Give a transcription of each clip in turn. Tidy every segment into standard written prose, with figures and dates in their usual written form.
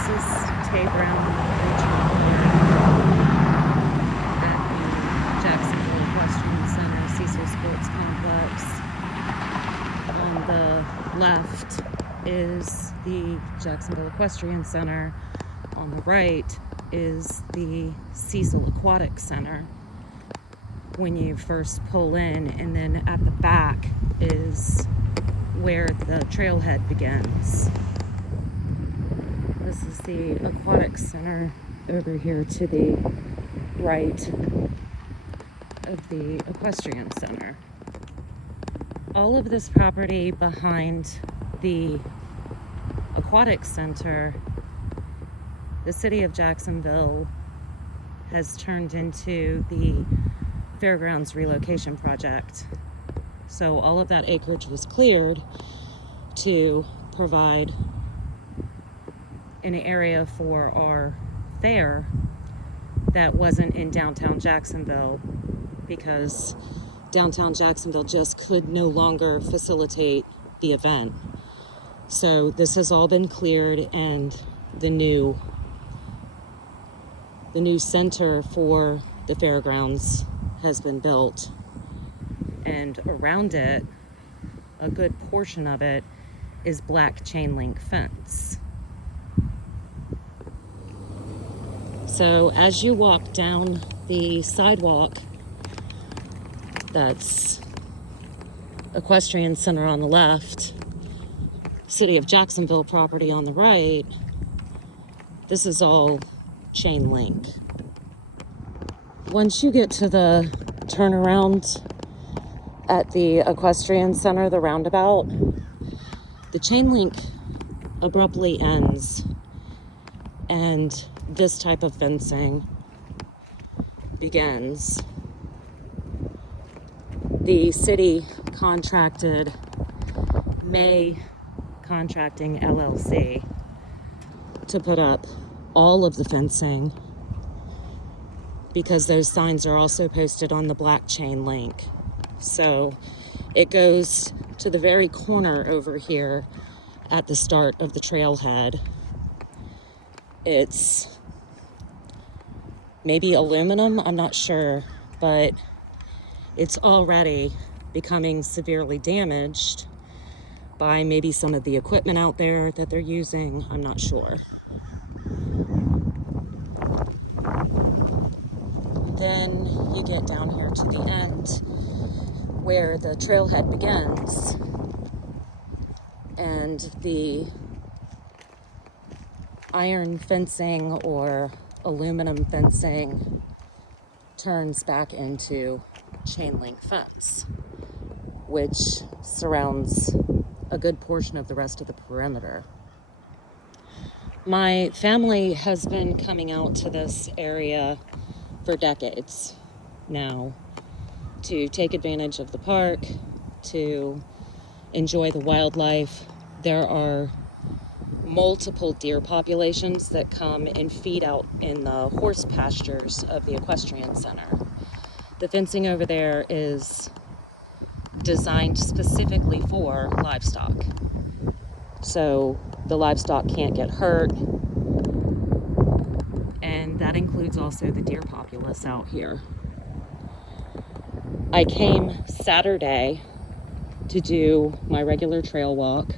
This is Taye Brown Regional at the Jacksonville Equestrian Center, Cecil Sports Complex. On the left is the Jacksonville Equestrian Center. On the right is the Cecil Aquatic Center when you first pull in, and then at the back is where the trailhead begins. This is the Aquatic Center over here to the right of the Equestrian Center. All of this property behind the Aquatic Center, the city of Jacksonville has turned into the Fairgrounds relocation project. So all of that acreage was cleared to provide an area for our fair that wasn't in downtown Jacksonville, because downtown Jacksonville just could no longer facilitate the event. So this has all been cleared, and the new center for the Fairgrounds has been built, and around it, a good portion of it is black chain link fence. So as you walk down the sidewalk, that's Equestrian Center on the left, City of Jacksonville property on the right, this is all chain link. Once you get to the turnaround at the Equestrian Center, the roundabout, the chain link abruptly ends, and this type of fencing begins. The city contracted May Contracting LLC to put up all of the fencing, because those signs are also posted on the black chain link. So it goes to the very corner over here at the start of the trailhead. It's maybe aluminum, I'm not sure, but it's already becoming severely damaged by maybe some of the equipment out there that they're using, I'm not sure. Then you get down here to the end where the trailhead begins, and the iron fencing or aluminum fencing turns back into chain link fence, which surrounds a good portion of the rest of the perimeter. My family has been coming out to this area for decades now to take advantage of the park, to enjoy the wildlife. There are multiple deer populations that come and feed out in the horse pastures of the Equestrian Center. The fencing over there is designed specifically for livestock, so the livestock can't get hurt, and that includes also the deer populace out here. I came Saturday to do my regular trail walk,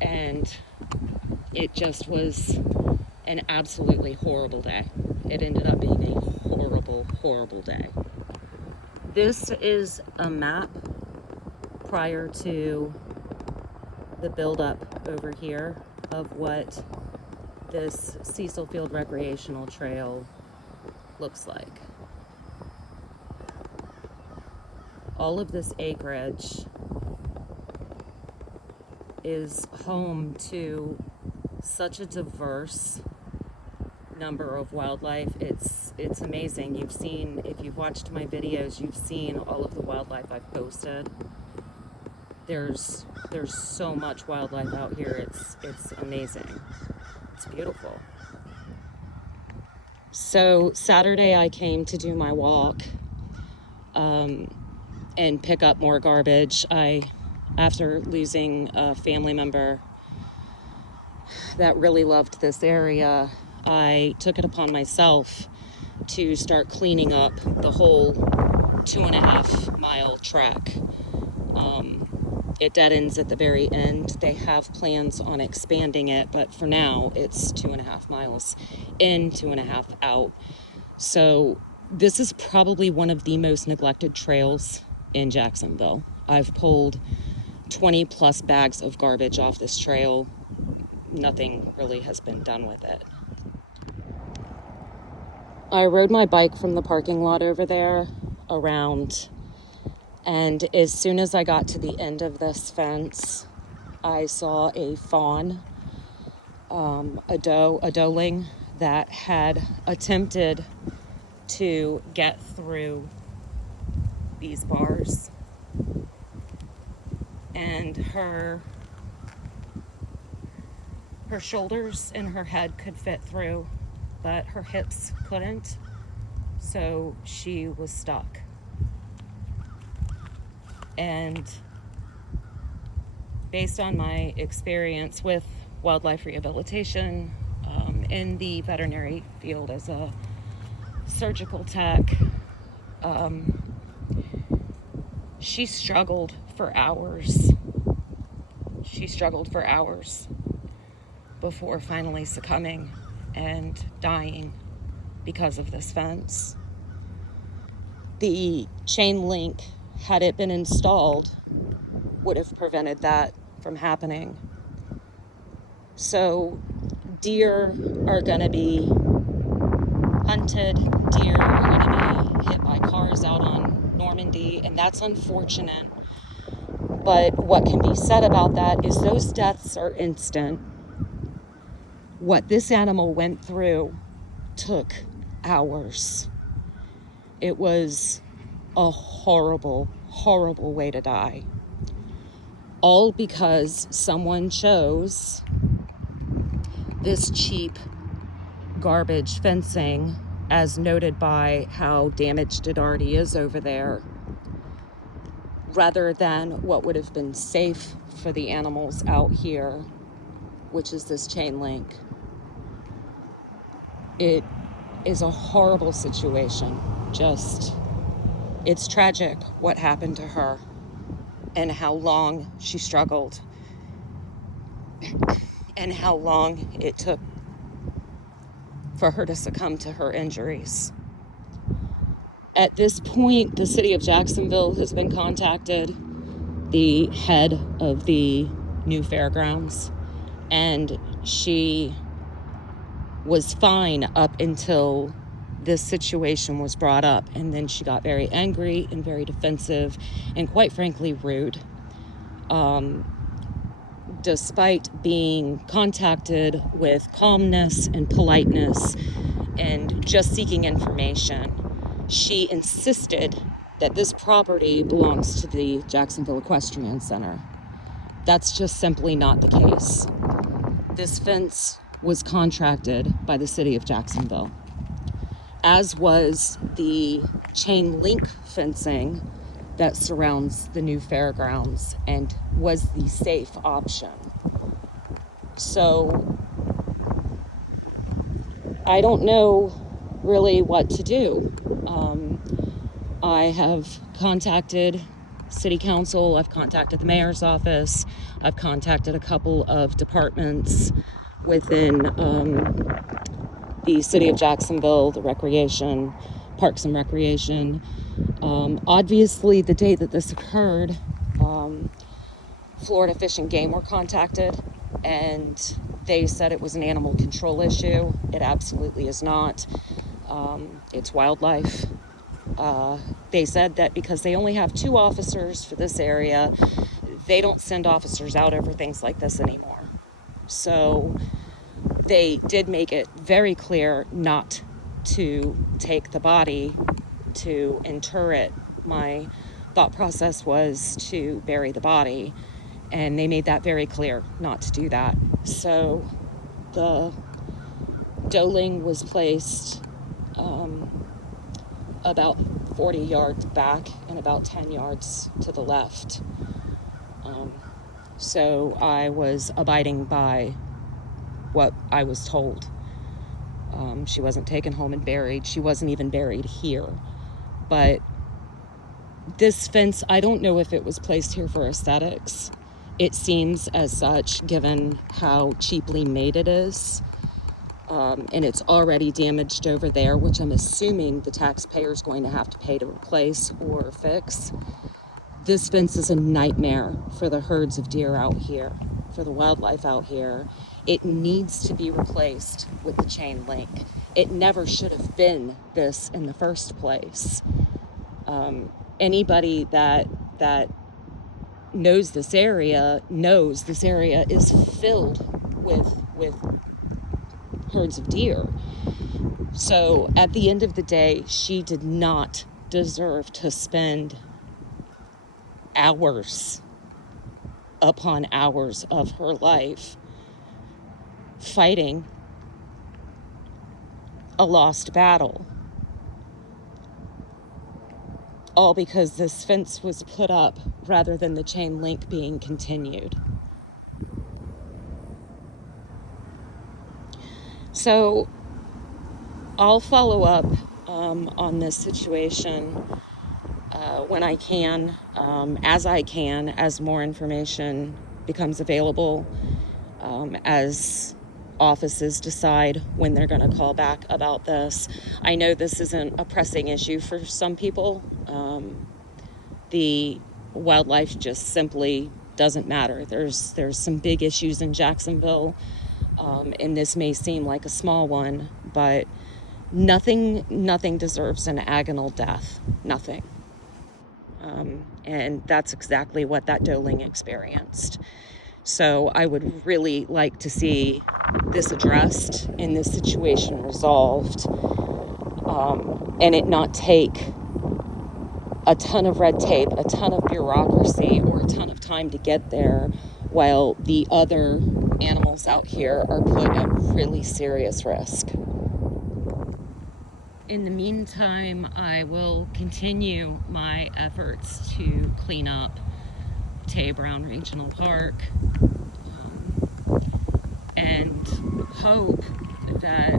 and it just was an absolutely horrible day. It ended up being a horrible, horrible day. This is a map prior to the buildup over here of what this Cecil Field Recreational Trail looks like. All of this acreage is home to such a diverse number of wildlife. It's amazing. You've seen, if you've watched my videos, you've seen all of the wildlife I've posted. There's so much wildlife out here. It's amazing. It's beautiful. So Saturday I came to do my walk and pick up more garbage. After losing a family member that really loved this area, I took it upon myself to start cleaning up the whole 2.5 mile track. It dead ends at the very end. They have plans on expanding it, but for now it's 2.5 miles in, 2.5 out. So this is probably one of the most neglected trails in Jacksonville. I've pulled 20 plus bags of garbage off this trail. Nothing really has been done with it. I rode my bike from the parking lot over there around, and as soon as I got to the end of this fence, I saw a fawn, a doeling that had attempted to get through these bars, and her shoulders and her head could fit through, but her hips couldn't, so she was stuck. And based on my experience with wildlife rehabilitation, in the veterinary field as a surgical tech, she struggled for hours. She struggled for hours before finally succumbing and dying because of this fence. The chain link, had it been installed, would have prevented that from happening. So deer are going to be hunted, deer are going to be hit by cars out on Normandy, and that's unfortunate. But what can be said about that is those deaths are instant. What this animal went through took hours. It was a horrible, horrible way to die. All because someone chose this cheap garbage fencing, as noted by how damaged it already is over there, rather than what would have been safe for the animals out here, which is this chain link. It is a horrible situation. It's tragic what happened to her and how long she struggled and how long it took for her to succumb to her injuries. At this point, the city of Jacksonville has been contacted, the head of the new Fairgrounds, and she was fine up until this situation was brought up, and then she got very angry and very defensive and quite frankly rude. Despite being contacted with calmness and politeness and just seeking information, she insisted that this property belongs to the Jacksonville Equestrian Center. That's just simply not the case. This fence was contracted by the city of Jacksonville, as was the chain link fencing that surrounds the new Fairgrounds and was the safe option. So I don't know really what to do. I have contacted city council, I've contacted the mayor's office, I've contacted a couple of departments within the city of Jacksonville, the Recreation, Parks and Recreation. Obviously, the day that this occurred, Florida Fish and Game were contacted, and they said it was an animal control issue. It absolutely is not. It's wildlife. They said that because they only have 2 officers for this area, they don't send officers out over things like this anymore. So they did make it very clear not to take the body, to inter it. My thought process was to bury the body, and they made that very clear not to do that. So the doeling was placed about 40 yards back and about 10 yards to the left. So I was abiding by what I was told. She wasn't taken home and buried. She wasn't even buried here. But this fence, I don't know if it was placed here for aesthetics. It seems as such, given how cheaply made it is. And it's already damaged over there, which I'm assuming the taxpayer's going to have to pay to replace or fix. This fence is a nightmare for the herds of deer out here, for the wildlife out here. It needs to be replaced with the chain link. It never should have been this in the first place. Anybody that knows this area is filled with herds of deer. So at the end of the day, she did not deserve to spend hours upon hours of her life fighting a lost battle, all because this fence was put up rather than the chain link being continued. So I'll follow up on this situation when I can, as more information becomes available, as offices decide when they're going to call back about this. I know this isn't a pressing issue for some people. The wildlife just simply doesn't matter. There's some big issues in Jacksonville, and this may seem like a small one, but nothing deserves an agonal death. Nothing. And that's exactly what that doeling experienced. So I would really like to see this addressed and this situation resolved, and it not take a ton of red tape, a ton of bureaucracy, or a ton of time to get there, while the other animals out here are put at really serious risk. In the meantime, I will continue my efforts to clean up Taye Brown Regional Park, and hope that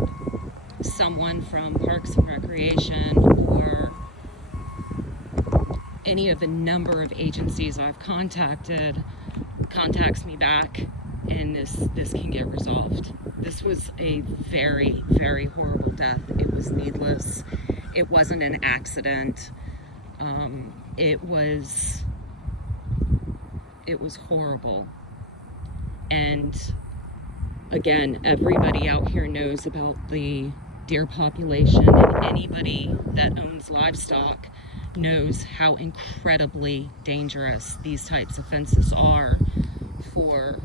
someone from Parks and Recreation or any of the number of agencies I've contacted contacts me back, and this can get resolved. This was a very, very horrible death. It was needless. It wasn't an accident. It was horrible. And again, everybody out here knows about the deer population, and anybody that owns livestock knows how incredibly dangerous these types of fences are for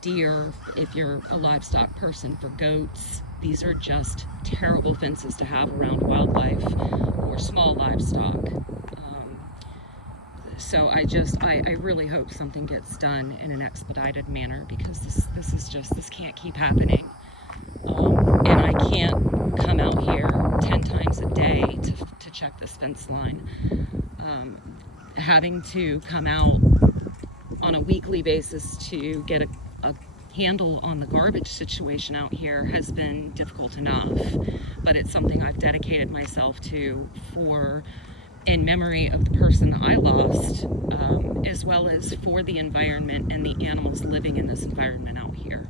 deer. If you're a livestock person, for goats, these are just terrible fences to have around wildlife or small livestock. So I really hope something gets done in an expedited manner, because this can't keep happening. And I can't come out here 10 times a day to check this fence line. Having to come out on a weekly basis to get a handle on the garbage situation out here has been difficult enough, but it's something I've dedicated myself to in memory of the person I lost, as well as for the environment and the animals living in this environment out here.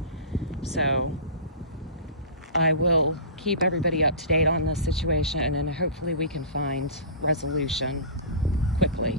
So I will keep everybody up to date on this situation, and hopefully we can find resolution quickly.